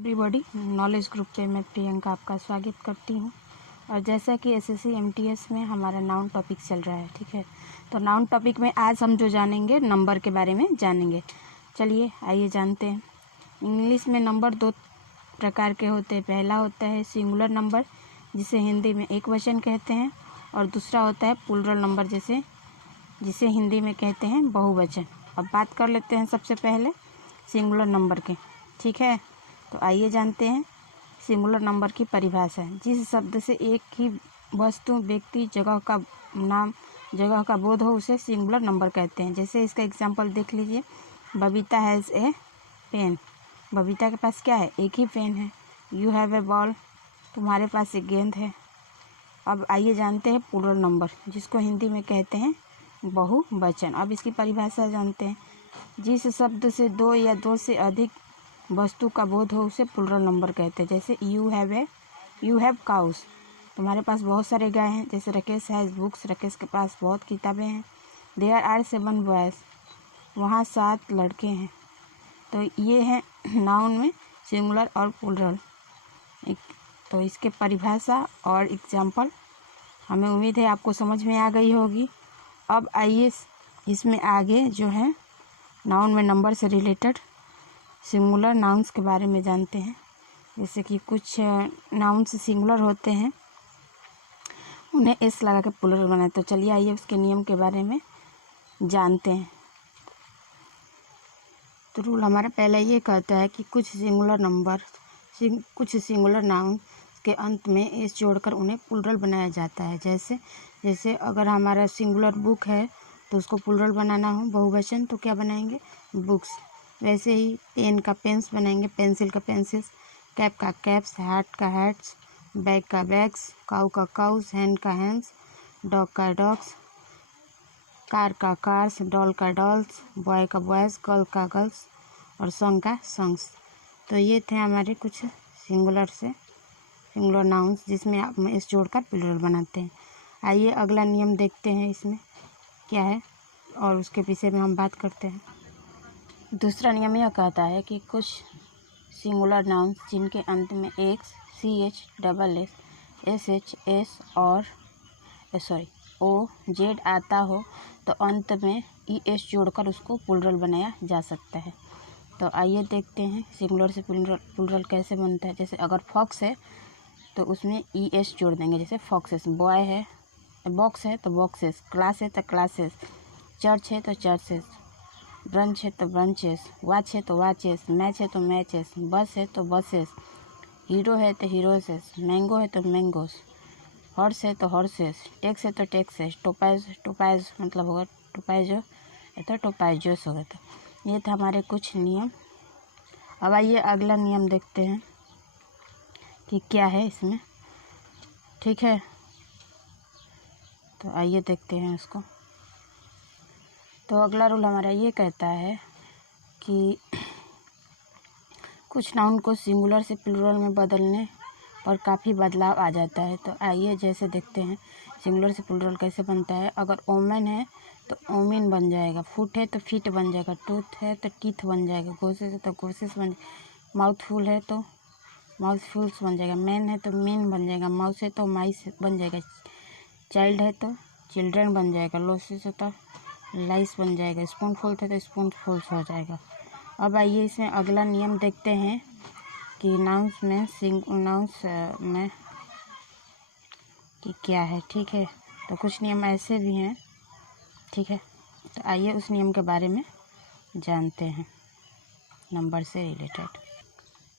Everybody, knowledge group पे मैं प्रियंका आपका स्वागत करती हूँ। और जैसा कि एसएससी एमटीएस में हमारा नाउन टॉपिक चल रहा है, ठीक है, तो नाउन टॉपिक में आज हम जो जानेंगे नंबर के बारे में जानेंगे। चलिए आइए जानते हैं। इंग्लिश में नंबर दो प्रकार के होते हैं। पहला होता है सिंगुलर नंबर, जिसे हिंदी में एक वचन कहते हैं, और दूसरा होता है प्लूरल नंबर, जिसे हिंदी में कहते हैं बहुवचन। अब बात कर लेते हैं सबसे पहले सिंगुलर नंबर के, ठीक है। तो आइए जानते हैं सिंगुलर नंबर की परिभाषा। जिस शब्द से एक ही वस्तु, व्यक्ति, जगह का नाम, जगह का बोध हो, उसे सिंगुलर नंबर कहते हैं। जैसे इसका एग्जांपल देख लीजिए, Babita has a pen. Babita के पास क्या है? एक ही पेन है। यू हैव ए बॉल, तुम्हारे पास एक गेंद है। अब आइए जानते हैं प्लूरल नंबर, जिसको हिंदी में कहते हैं बहुवचन। अब इसकी परिभाषा जानते हैं। जिस शब्द से दो या दो से अधिक वस्तु का बोध हो, उसे प्लूरल नंबर कहते हैं। जैसे यू हैव काउस, तुम्हारे पास बहुत सारे गाय हैं। जैसे राकेश हैज़ बुक्स, राकेश के पास बहुत किताबें हैं। देयर आर 7 बॉयज़, वहाँ 7 लड़के हैं। तो ये है नाउन में सिंगुलर और प्लूरल। तो इसके परिभाषा और एग्जाम्पल हमें उम्मीद है आपको समझ में आ गई होगी। अब आइए इसमें आगे जो है नाउन में नंबर से रिलेटेड सिंगुलर नाउन्स के बारे में जानते हैं। जैसे कि कुछ नाउन्स सिंगुलर होते हैं, उन्हें एस लगा के प्लूरल बनाए। तो चलिए आइए उसके नियम के बारे में जानते हैं। तो रूल हमारा पहले ये कहता है कि कुछ सिंगुलर नाउन के अंत में एस जोड़कर उन्हें प्लूरल बनाया जाता है। जैसे अगर हमारा सिंगुलर बुक है तो उसको प्लूरल बनाना हो, बहुवचन, तो क्या बनाएंगे? बुक्स। वैसे ही पेन का पेन्स बनाएंगे, पेंसिल का पेंसिल्स, कैप का कैप्स, हैट का हैट्स, बैग का बैग्स, काऊ का काउस, हैंड का हैंड्स, डॉग का डॉग्स, कार का कार्स, डॉल का डॉल्स, बॉय का बॉयज़, गर्ल का गर्ल्स और सॉन्ग का सॉन्ग्स। तो ये थे हमारे कुछ सिंगुलर नाउन्स जिसमें आप इस जोड़कर प्लूरल बनाते हैं। आइए अगला नियम देखते हैं इसमें क्या है, और उसके विषय में हम बात करते हैं। दूसरा नियम यह कहता है कि कुछ सिंगुलर नाउन्स जिनके अंत में X, C H, double S, S H, S और ओ जेड आता हो, तो अंत में ई एस जोड़कर उसको प्लूरल बनाया जा सकता है। तो आइए देखते हैं सिंगुलर से प्लूरल कैसे बनता है। जैसे अगर फॉक्स है तो उसमें ई एस जोड़ देंगे, जैसे फॉक्सेस। बॉय है, बॉक्स है तो बॉक्सेस, क्लास है तो क्लासेस, चर्च है तो चर्चेस, ब्रंच है तो ब्रंचेस, वॉच है तो वॉचेस, मैच है तो मैचेस, बस है तो बसेस, हीरो है तो हीरोसेस, मैंगो है तो मैंगोस, हॉर्स है तो हॉर्सेस, टैक्स है तो टैक्सेस, टोपाइज मतलब होगा टोपाइजो है तो टोपाइजोस होगा। तो ये था हमारे कुछ नियम। अब आइए अगला नियम देखते हैं कि क्या है इसमें, ठीक है। तो आइए देखते हैं उसको। तो अगला रूल हमारा ये कहता है कि कुछ नाउन को सिंगुलर से प्लूरल में बदलने पर काफ़ी बदलाव आ जाता है। तो आइए जैसे देखते हैं सिंगुलर से प्लूरल कैसे बनता है। अगर ओमेन है तो ओमिन बन जाएगा, फुट है तो फीट बन जाएगा, टूथ है तो टीथ बन जाएगा, गोसेस है तो गोसेस बन जाएगा, माउथफुल है तो माउथफुल्स बन जाएगा, मैन है तो मीन बन जाएगा, माउस है तो माइस बन जाएगा, चाइल्ड है तो चिल्ड्रन बन जाएगा, लॉसेस है तो लाइस बन जाएगा, स्पूनफुल थे तो स्पूनफुल्स हो जाएगा। अब आइए इसमें अगला नियम देखते हैं कि नाउन्स में कि क्या है, ठीक है। तो कुछ नियम ऐसे भी हैं, ठीक है। तो आइए उस नियम के बारे में जानते हैं नंबर से रिलेटेड।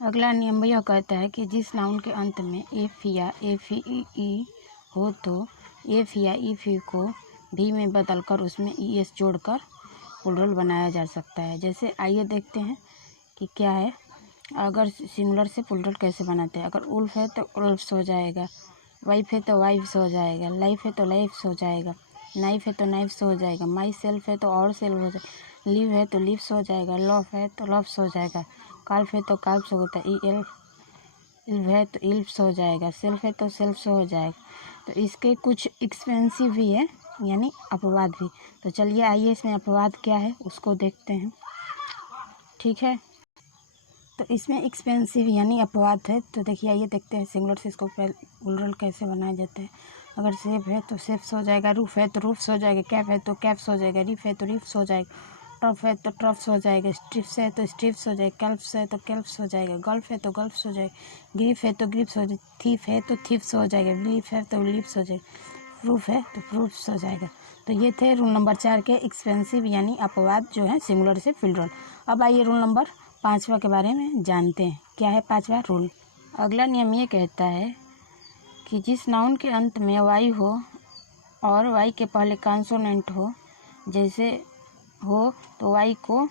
अगला नियम यह कहता है कि जिस नाउन के अंत में एफ या एफ ई हो, तो एफ या एफ को भी में बदलकर उसमें ई एस जोड़कर प्लूरल बनाया जा सकता है। जैसे आइए देखते हैं कि क्या है। अगर सिंगुलर से प्लूरल कैसे बनाते हैं। अगर उल्फ है तो उल्फ्स हो जाएगा, वाइफ है तो वाइफ्स हो जाएगा, लाइफ है तो लाइफ्स हो जाएगा, नाइफ है तो नाइफ्स हो जाएगा, माई सेल्फ है तो और सेल्फ हो जाएगा, लिव है तो लिव्स हो जाएगा, लव है तो लव्स हो जाएगा, काल्फ है तो काल्फ्स होता है, इल्व है तो इल्फ्स हो जाएगा, सेल्फ है तो सेल्फ्स हो जाएगा। तो इसके कुछ एक्सपेंसिव भी है, यानी अपवाद भी। तो चलिए आइए इसमें अपवाद क्या है उसको देखते हैं, ठीक है। तो इसमें एक्सपेंसिव यानी अपवाद है। तो देखिए आइए देखते हैं सिंगुलर से इसको प्लूरल कैसे बनाए जाते हैं। अगर सेब है तो सेब्स हो जाएगा, रूफ है तो रूफ्स हो जाएगा, कैप है तो कैप्स हो जाएगा, रिफ है तो रिफ्स हो जाएगा, ट्रफ है तो ट्रफ्स हो जाएगा, स्ट्रिप्स है तो स्ट्रिप्स हो जाएगा, कैल्प्स है तो कैल्प्स हो जाएगा, गल्फ है तो गल्फ्स हो जाएगा, ग्रीफ है तो ग्रिप्स हो जाएगा, थीफ है तो थीफ्स हो जाएगा, बिलीफ है तो बिलीफ्स हो जाएगा, प्रूफ है तो प्रूफ्स हो जाएगा। तो ये थे रूल नंबर 4 के एक्सपेंसिव यानी अपवाद जो है सिंगुलर से प्लूरल। अब आइए रूल नंबर 5वां के बारे में जानते हैं। क्या है 5वां रूल? अगला नियम ये कहता है कि जिस नाउन के अंत में वाई हो और वाई के पहले कॉन्सोनेंट हो, जैसे हो तो वाई को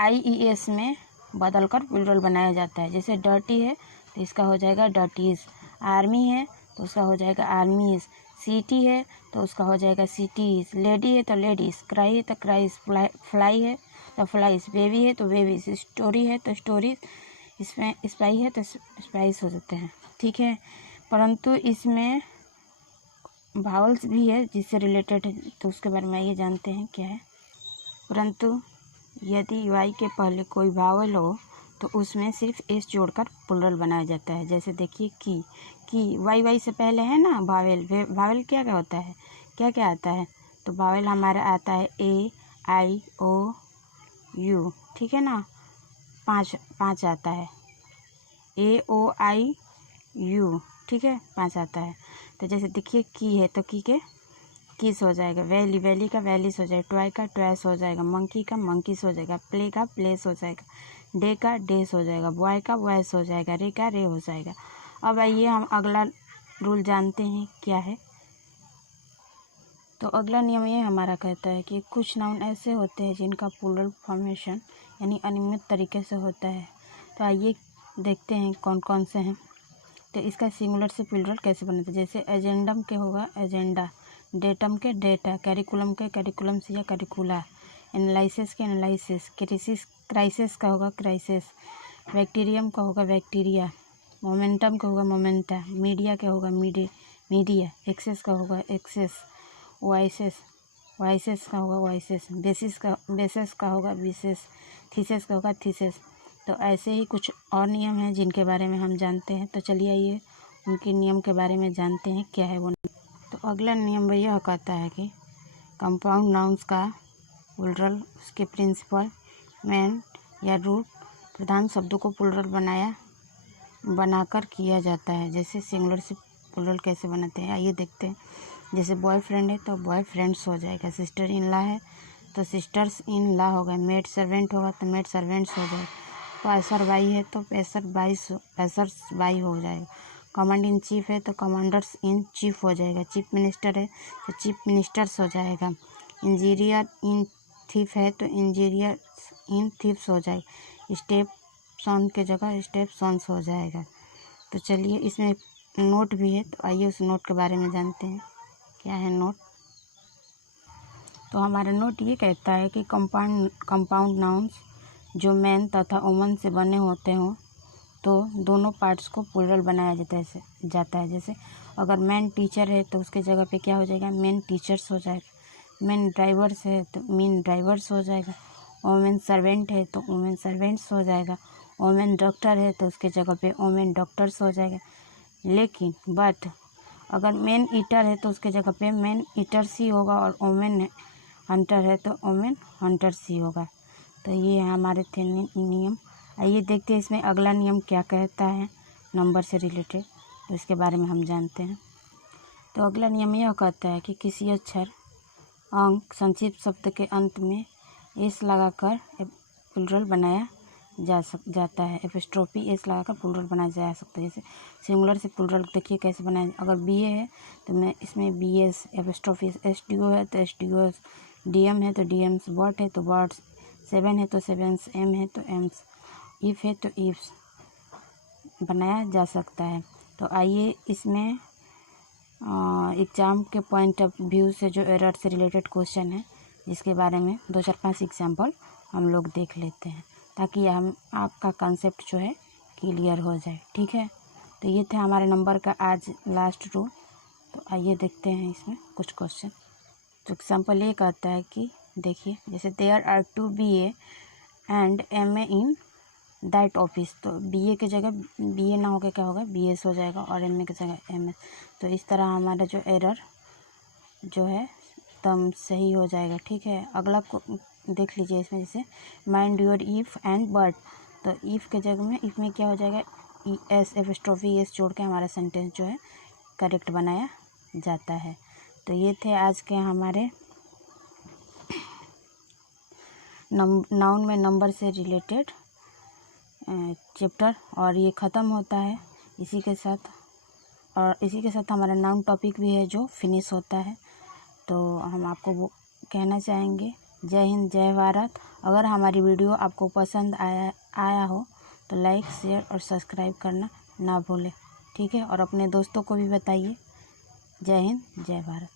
IES में बदलकर प्लूरल बनाया जाता है। जैसे डर्टी है तो इसका हो जाएगा डर्टीज, आर्मी है तो उसका हो जाएगा आर्मीज, सिटी है तो उसका हो जाएगा सिटीज, लेडी है तो लेडीज, क्राई है तो क्राइज, फ्लाई है तो फ्लाइज, बेबी है तो बेबीज, स्टोरी है तो स्टोरीज, इसमें स्पाई है तो स्पाइस हो जाते हैं। ठीक है, परंतु इसमें भावल्स भी है जिससे रिलेटेड है, तो उसके बारे में ये जानते हैं क्या है। परंतु यदि वाई के पहले कोई भावल हो तो उसमें सिर्फ एस जोड़कर प्लूरल बनाया जाता है। जैसे देखिए की वाई से पहले है ना भावेल, भावेल क्या क्या होता है, क्या क्या आता है? तो भावेल हमारा आता है AIOU, ठीक है ना, पाँच आता है, AOIU, ठीक है, 5 आता है। तो जैसे देखिए की है तो की के किस हो जाएगा, वैली का वैलिस हो जाएगा, टॉय का टॉयस हो जाएगा, मंकी का मंकीस हो जाएगा, प्ले का प्लेस हो जाएगा, डे का डेस हो जाएगा, बॉय का बॉयस हो जाएगा, रे का रे हो जाएगा। अब आइए हम अगला रूल जानते हैं क्या है। तो अगला नियम ये हमारा कहता है कि कुछ नाउन ऐसे होते हैं जिनका प्लूरल फॉर्मेशन यानी अनियमित तरीके से होता है। तो आइए देखते हैं कौन कौन से हैं। तो इसका सिंगुलर से प्लूरल कैसे बनता है। जैसे एजेंडम के होगा एजेंडा, डेटम के डेटा, कैरिकुलम के कैरिकुलम्स या कैरिकुला, एनालिसिस के एनालिसिस, क्राइसिस का होगा क्राइसिस, बैक्टीरियम का होगा बैक्टीरिया, मोमेंटम का होगा मोमेंटा, मीडिया का होगा मीडिया, एक्सेस का होगा एक्सेस, वाइसेस का होगा वाइसेस, बेसिस का होगा बेसिस, थीसिस का होगा थीसिस। तो ऐसे ही कुछ और नियम हैं जिनके बारे में हम जानते हैं। तो चलिए आइए उनके नियम के बारे में जानते हैं क्या है वो। तो अगला नियम यह कहता है कि कंपाउंड नाउन्स का प्लूरल उसके प्रिंसिपल, मेन या रूट प्रधान शब्दों को प्लूरल बनाकर किया जाता है। जैसे सिंगुलर से प्लूरल कैसे बनाते हैं आइए देखते हैं। जैसे बॉयफ्रेंड है तो बॉयफ्रेंड्स हो जाएगा, सिस्टर इन लॉ है तो सिस्टर्स इन लॉ होगा, मेड सर्वेंट होगा तो मेड सर्वेंट्स हो जाएगा, पैसर बाई है तो पैसर्स बाई हो जाएगा, कमांड इन चीफ है तो कमांडर्स इन चीफ हो जाएगा, चीफ मिनिस्टर है तो चीफ मिनिस्टर्स हो जाएगा, इंजीनियर इन थीफ है तो इंजीनियर्स इन थीफ्स हो जाएगा, स्टेप सन के जगह स्टेप सन्स हो जाएगा। तो चलिए इसमें नोट भी है तो आइए उस नोट के बारे में जानते हैं क्या है नोट। तो हमारा नोट ये कहता है कि कंपाउंड नाउन्स जो मैन तथा वुमन से बने होते हों तो दोनों पार्ट्स को प्लूरल बनाया जाता है। जैसे अगर मैन टीचर है तो उसके जगह पे क्या हो जाएगा, मैन टीचर्स हो जाएगा, मैन ड्राइवर्स है तो मैन ड्राइवर्स हो जाएगा, वुमेन सर्वेंट है तो वुमेन सर्वेंट्स हो जाएगा, वुमेन डॉक्टर है तो उसके जगह पे वुमेन डॉक्टर्स हो जाएगा। लेकिन बट अगर मैन ईटर है तो उसके जगह पे मैन ईटर्स ही होगा, और वुमेन हंटर है तो वुमेन हंटर्स ही होगा। तो ये हमारे थे नियम। आइए देखते हैं इसमें अगला नियम क्या कहता है नंबर से रिलेटेड, तो इसके बारे में हम जानते हैं। तो अगला नियम यह कहता है कि किसी अक्षर, अंक, संक्षिप्त शब्द के अंत में एस लगाकर प्लूरल बनाया जाता है, एपिस्ट्रोफी एस लगाकर प्लूरल बनाया जा सकता है। जैसे सिंगुलर से प्लूरल देखिए कैसे बनाए। अगर BA है तो मैं इसमें BS, एपिस्ट्रोफी SDO है तो SDOs, DM है तो DMs, बर्ड है तो बर्ड्स, 7 है तो 7s, M है तो Ms, इफ़ है तो इफ्स बनाया जा सकता है। तो आइए इसमें एग्ज़ाम के पॉइंट ऑफ व्यू से जो एरर से रिलेटेड क्वेश्चन है जिसके बारे में 2 4 5 एग्जाम्पल हम लोग देख लेते हैं, ताकि आपका कंसेप्ट जो है क्लियर हो जाए। ठीक है, तो ये थे हमारे नंबर का आज लास्ट रूल। तो आइए देखते हैं इसमें कुछ क्वेश्चन। तो एग्जाम्पल ये कहता है कि देखिए जैसे there are 2 BA and MA in that office, तो बीए की जगह बीए ना होकर क्या होगा, बीएस हो जाएगा, और एमए की जगह एमएस। तो इस तरह हमारा जो एरर जो है तम सही हो जाएगा। ठीक है, अगला को देख लीजिए। इसमें जैसे mind your if and but, तो इफ़ के जगह में इफ़ में क्या हो जाएगा, एस एपोस्ट्रोफी एस जोड़ के हमारा सेंटेंस जो है करेक्ट बनाया जाता है। तो ये थे आज के हमारे नाउन में नंबर से रिलेटेड चैप्टर, और ये ख़त्म होता है इसी के साथ। और इसी के साथ हमारा नाउन टॉपिक भी है जो फिनिश होता है। तो हम आपको वो कहना चाहेंगे, जय हिंद, जय भारत। अगर हमारी वीडियो आपको पसंद आया हो तो लाइक, शेयर और सब्सक्राइब करना ना भूलें। ठीक है, और अपने दोस्तों को भी बताइए। जय हिंद, जय भारत।